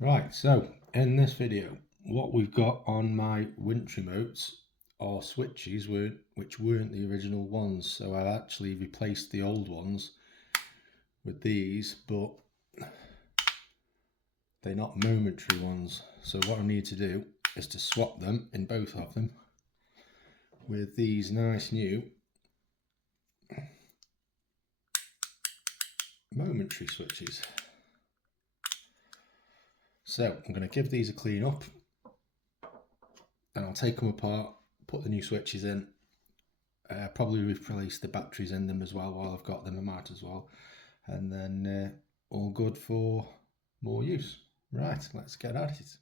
Right, so in this video, what we've got on my Winch Remotes are switches which weren't the original ones. So I actually replaced the old ones with these, but they're not momentary ones. So what I need to do is to swap them in both of them with these nice new momentary switches. So I'm going to give these a clean up and I'll take them apart, put the new switches in, probably replace the batteries in them as well while I've got them. I might as well, and then all good for more use. Right, let's get at it.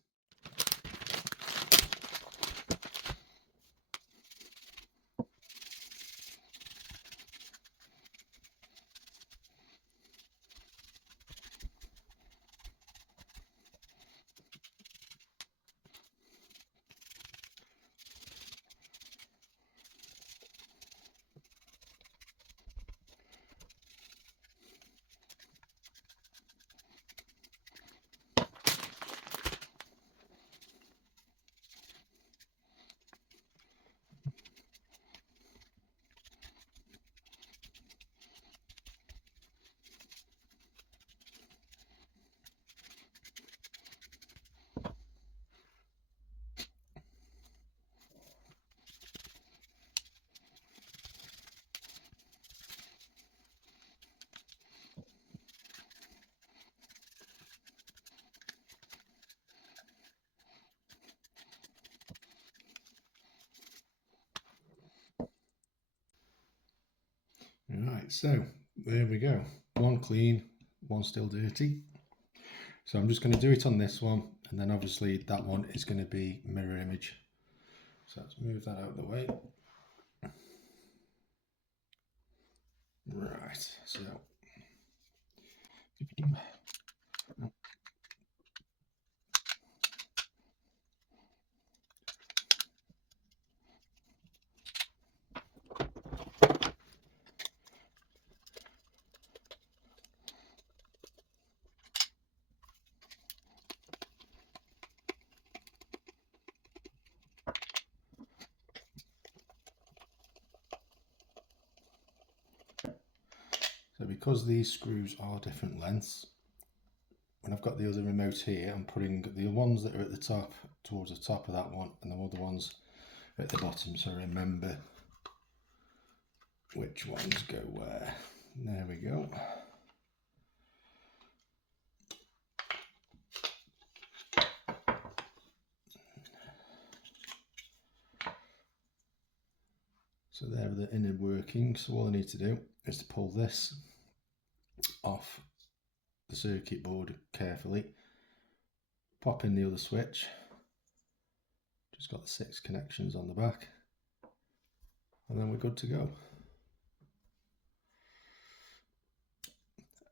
Right, so there we go. One clean, one still dirty. So I'm just going to do it on this one, and then obviously that one is going to be mirror image. So let's move that out of the way. Right, so because these screws are different lengths, when I've got the other remote here, I'm putting the ones that are at the top towards the top of that one and the other ones at the bottom, so remember which ones go where. There we go. So there are the inner workings. So all I need to do is to pull this off the circuit board carefully, pop in the other switch, just got the 6 connections on the back, and then we're good to go.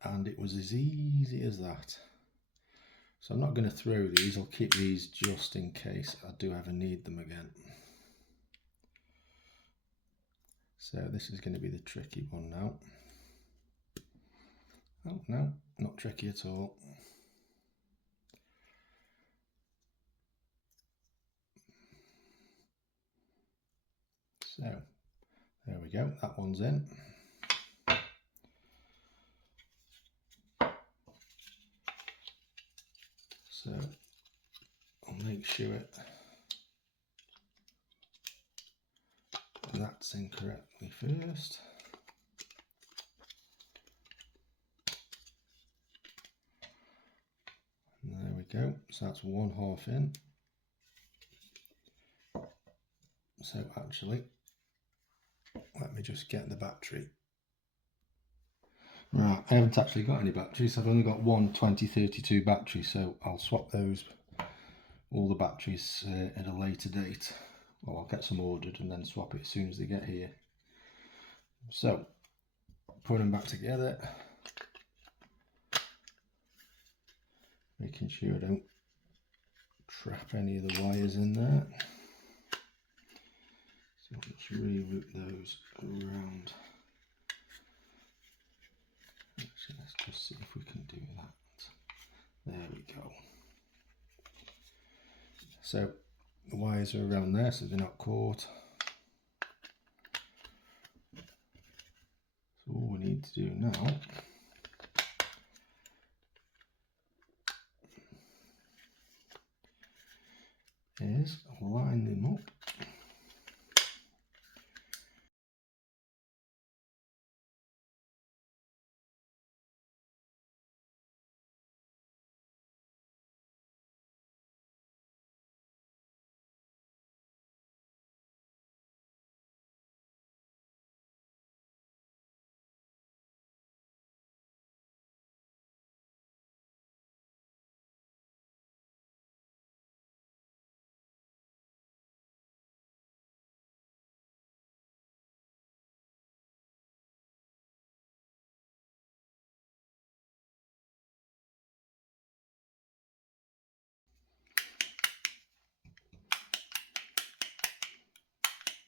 And it was as easy as that. So I'm not going to throw these, I'll keep these just in case I do ever need them again. So this is going to be the tricky one now. Oh no, not tricky at all. So there we go, that one's in. So I'll make sure that's in correctly first. And there we go, so that's 1/2 in. So actually, let me just get the battery. Right, I haven't actually got any batteries. I've only got one 2032 battery, so I'll swap those, all the batteries at a later date. Well, I'll get some ordered and then swap it as soon as they get here. So, put them back together, making sure I don't trap any of the wires in there. So let's reroute those around. Actually, let's just see if we can do that. There we go. So the wires are around there so they're not caught. So all we need to do now is line them up.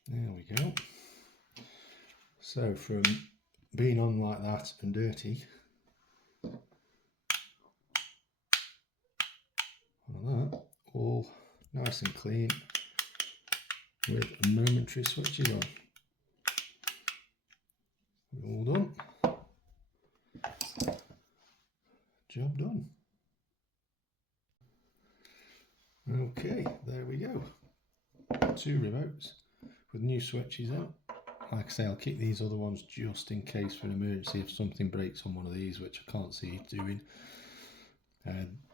There we go. So from being on like that and dirty, like that, all nice and clean with a momentary switches on. We're all done. Job done. Okay, there we go. 2 remotes with new switches out. Like I say, I'll keep these other ones just in case for an emergency if something breaks on one of these, which I can't see it doing.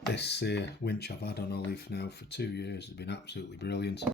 This winch I've had on Olive now for 2 years has been absolutely brilliant.